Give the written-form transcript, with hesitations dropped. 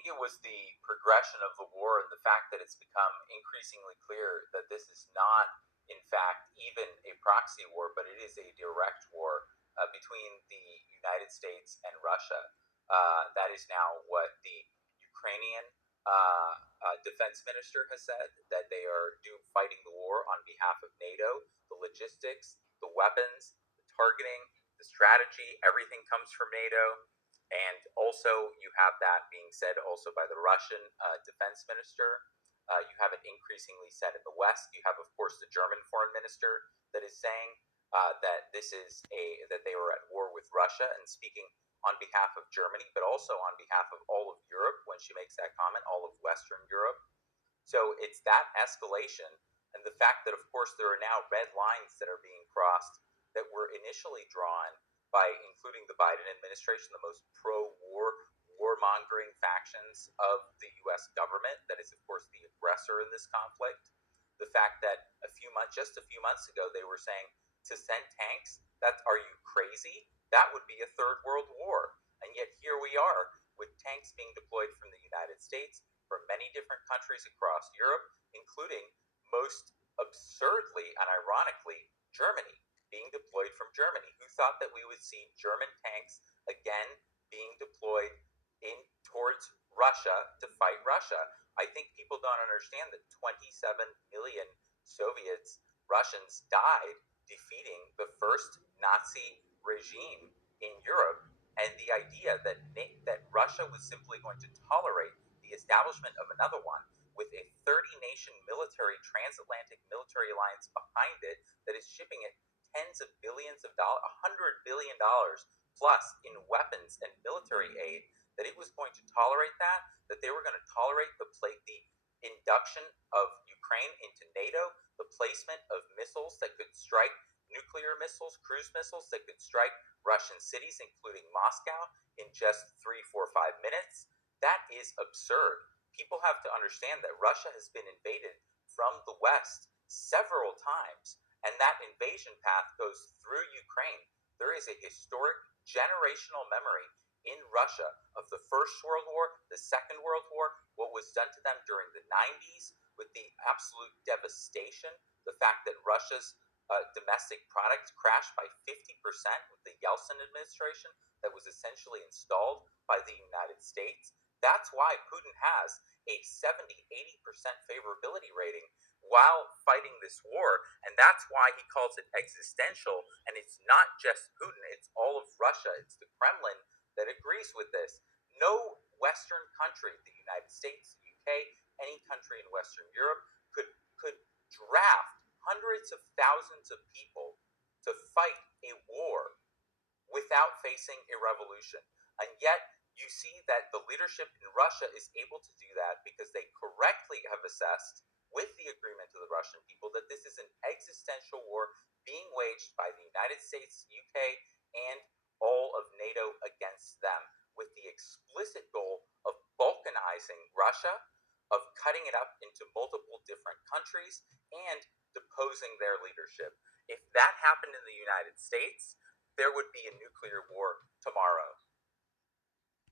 think it was the progression of the war and the fact that it's become increasingly clear that this is not, in fact, even a proxy war, but it is a direct war between the United States and Russia. That is now what the Ukrainian defense minister has said, that they are fighting the war on behalf of NATO. The logistics, the weapons, the targeting, the strategy, everything comes from NATO. And also, you have that being said also by the Russian defense minister. You have it increasingly said in the West. You have, of course, the German foreign minister that is saying that that they were at war with Russia and speaking on behalf of Germany, but also on behalf of all of Europe when she makes that comment, all of Western Europe. So it's that escalation and the fact that, of course, there are now red lines that are being crossed that were initially drawn by including the Biden administration, the most pro-war, warmongering factions of the U.S. government, that is, of course, the aggressor in this conflict. The fact that just a few months ago, they were saying to send tanks, are you crazy? That would be a third world war. And yet here we are with tanks being deployed from the United States, from many different countries across Europe, including, most absurdly and ironically, Germany, being deployed from Germany. Who thought that we would see German tanks again being deployed towards Russia to fight Russia? I think people don't understand that 27 million Russians died defeating the first Nazi regime in Europe, and the idea that Russia was simply going to tolerate the establishment of another one with a 30-nation transatlantic military alliance behind it that is shipping it tens of billions of dollars, $100 billion plus in weapons and military aid, that it was going to tolerate that they were going to tolerate the induction of Ukraine into NATO, the placement of missiles that could strike nuclear missiles, cruise missiles that could strike Russian cities, including Moscow, in just 3, 4, 5 minutes. That is absurd. People have to understand that Russia has been invaded from the West several times, and that invasion path goes through Ukraine. There is a historic generational memory in Russia of the First World War, the Second World War, what was done to them during the 90s with the absolute devastation, the fact that Russia's domestic product crashed by 50% with the Yeltsin administration that was essentially installed by the United States. That's why Putin has a 70-80% favorability rating while fighting this war, and that's why he calls it existential. And it's not just Putin, it's all of Russia, it's the Kremlin that agrees with this. No Western country, the United States, the UK, any country in Western Europe could draft hundreds of thousands of people to fight a war without facing a revolution. And yet you see that the leadership in Russia is able to do that because they correctly have assessed, with the agreement of the Russian people, that this is an existential war being waged by the United States, UK, and all of NATO against them, with the explicit goal of balkanizing Russia, of cutting it up into multiple different countries, and deposing their leadership. If that happened in the United States, there would be a nuclear war tomorrow.